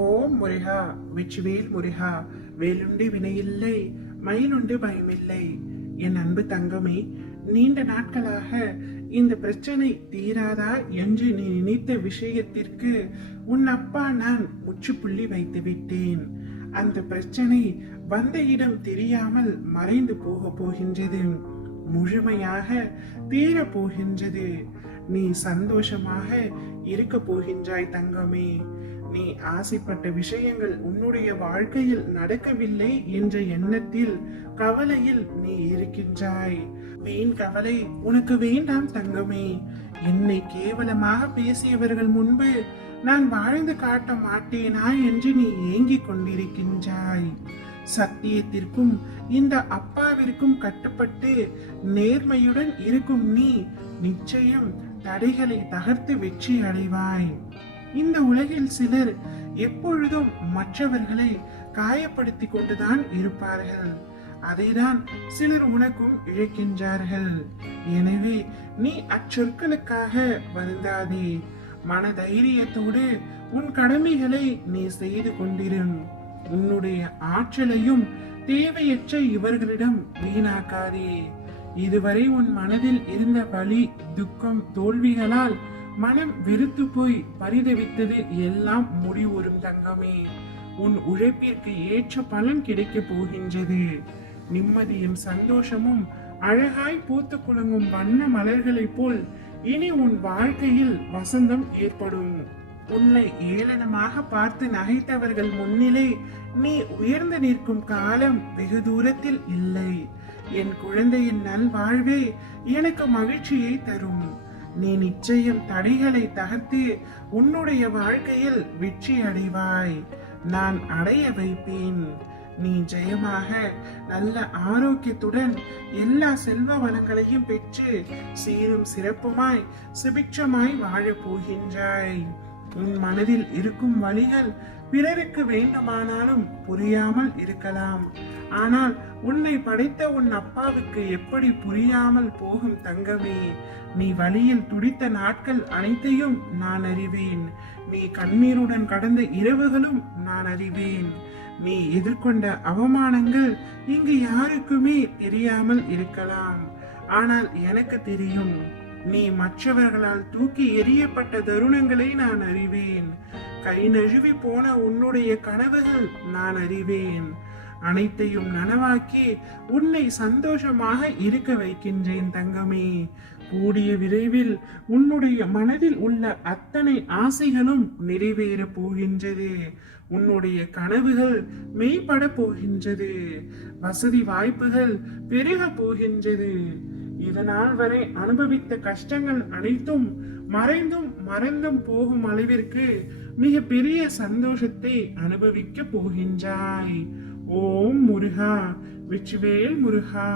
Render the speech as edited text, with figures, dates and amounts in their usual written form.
ஓம் முருகா, வெற்றிவேல் முருகா. வேலுண்டு வினையில்லை, மயிலுண்டு பயமில்லை. என் அன்பு தங்கமே, நீண்ட நாட்களாக இந்த பிரச்சனை தீராதா என்று நீ நினைத்த விஷயத்திற்கு உன் அப்பா நான் முற்றுப்புள்ளி வைத்து விட்டேன். அந்த பிரச்சனை வந்த இடம் தெரியாமல் மறைந்து போகின்றது. முழுமையாக தீர போகின்றது. நீ சந்தோஷமாக இருக்க போகின்றாய் தங்கமே. நீ ஆசைப்பட்ட விஷயங்கள் உன்னுடைய வாழ்க்கையில் நடக்கவில்லை என்ற எண்ணத்தில் கவலையில் நீ இருக்கின்றாய். வீண் கவலை உனக்கு வேண்டாம் தங்கமே. என்னை கேவலமாக பேசியவர்கள் முன்பு நான் வாழ்ந்து காட்ட மாட்டேனா என்று நீ ஏங்கிக் கொண்டிருக்கின்றாய். சத்தியத்திற்கும் இந்த அப்பாவிற்கும் கட்டுப்பட்டு நேர்மையுடன் இருக்கும் நீ நிச்சயம் தடைகளை தகர்த்து வெற்றி அடைவாய். இந்த உலகில் சிலர் எப்பொழுதும் மற்றவர்களை காயப்படுத்தி கொண்டுதான் இருப்பார்கள். அதைதான் சிலர் உனக்கும் இழைக்கின்றார்கள். எனவே நீ அச்சொற்களுக்காக வருந்தாதே. மன தைரியத்தோடு உன் கடமைகளை நீ செய்து கொண்டிரும். உன்னுடைய ஆற்றலையும் தேவையற்ற இவர்களிடம் வீணாக்காதே. இதுவரை உன் மனதில் இருந்த வலி, துக்கம், தோல்விகளால் மனம் வெறுத்து போய் பரிதவித்தது எல்லாம் முடிவுறும் தங்கமே. உன் உழைப்பிற்கு ஏற்ற பலன் கிடைக்க போகின்றது. நிம்மதியும் சந்தோஷமும் அழகாய் பூத்து குலுங்கும் வண்ண மலர்களைப் போல் இனி உன் வாழ்க்கையில் வசந்தம் ஏற்படும். உன்னை ஏளனமாக பார்த்து நகைத்தவர்கள் முன்னிலை நீ உயர்ந்து நிற்கும் காலம் வெகு தூரத்தில் இல்லை. என் குழந்தையின் நல்வாழ்வே எனக்கு மகிழ்ச்சியை தரும். நீ நிச்சயம் தடைகளை தகர்த்து உன்னுடைய வாழ்க்கையில் வெற்றி அடைவாய். நான் அடைய வைப்பேன். நீ ஜெயமாக நல்ல ஆரோக்கியத்துடன் எல்லா செல்வ வளங்களையும் பெற்று சீரும் சிறப்புமாய் சுபிட்சமாய் வாழப் போகின்றாய். உன் மனதில் இருக்கும் வழிகள் பிறருக்கு வேண்டுமானாலும் புரியாமல் இருக்கலாம். ஆனால் உன்னை படைத்த உன் அப்பாவுக்கு எப்படி புரியாமல் போகும் தங்கமே? நீ வழியில் துடித்த நாட்கள் அனைத்தையும் நான் அறிவேன். நீ கண்ணீருடன் கடந்த இரவுகளும் நான் அறிவேன். நீ எதிர்கொண்ட அவமானங்கள் இங்கு யாருக்குமே தெரியாமல் இருக்கலாம். ஆனால் எனக்கு தெரியும். நீ மற்றவர்களால் தூக்கி எறியப்பட்ட தருணங்களை நான் அறிவேன். கை நழுவி போன உன்னுடைய கனவுகள் நான் அறிவேன். அனைத்தையும் நனவாக்கி உன்னை சந்தோஷமாக இருக்க வைக்கின்றேன் தங்கமே. கூடிய விரைவில் உன்னுடைய மனதில் உள்ள அத்தனை ஆசைகளும் நிறைவேற போகின்றது. உன்னுடைய கனவுகள் மெய்ப்பட போகின்றது. வசதி வாய்ப்புகள் பெருக போகின்றது. இதனால் வரை அனுபவித்த கஷ்டங்கள் அனைத்தும் மறைந்தும் மறந்தும் போகும் அளவிற்கு மிக பெரிய சந்தோஷத்தை அனுபவிக்க போகின்றாய். ஓம் முருகா, வெற்றிவேல் முருகா.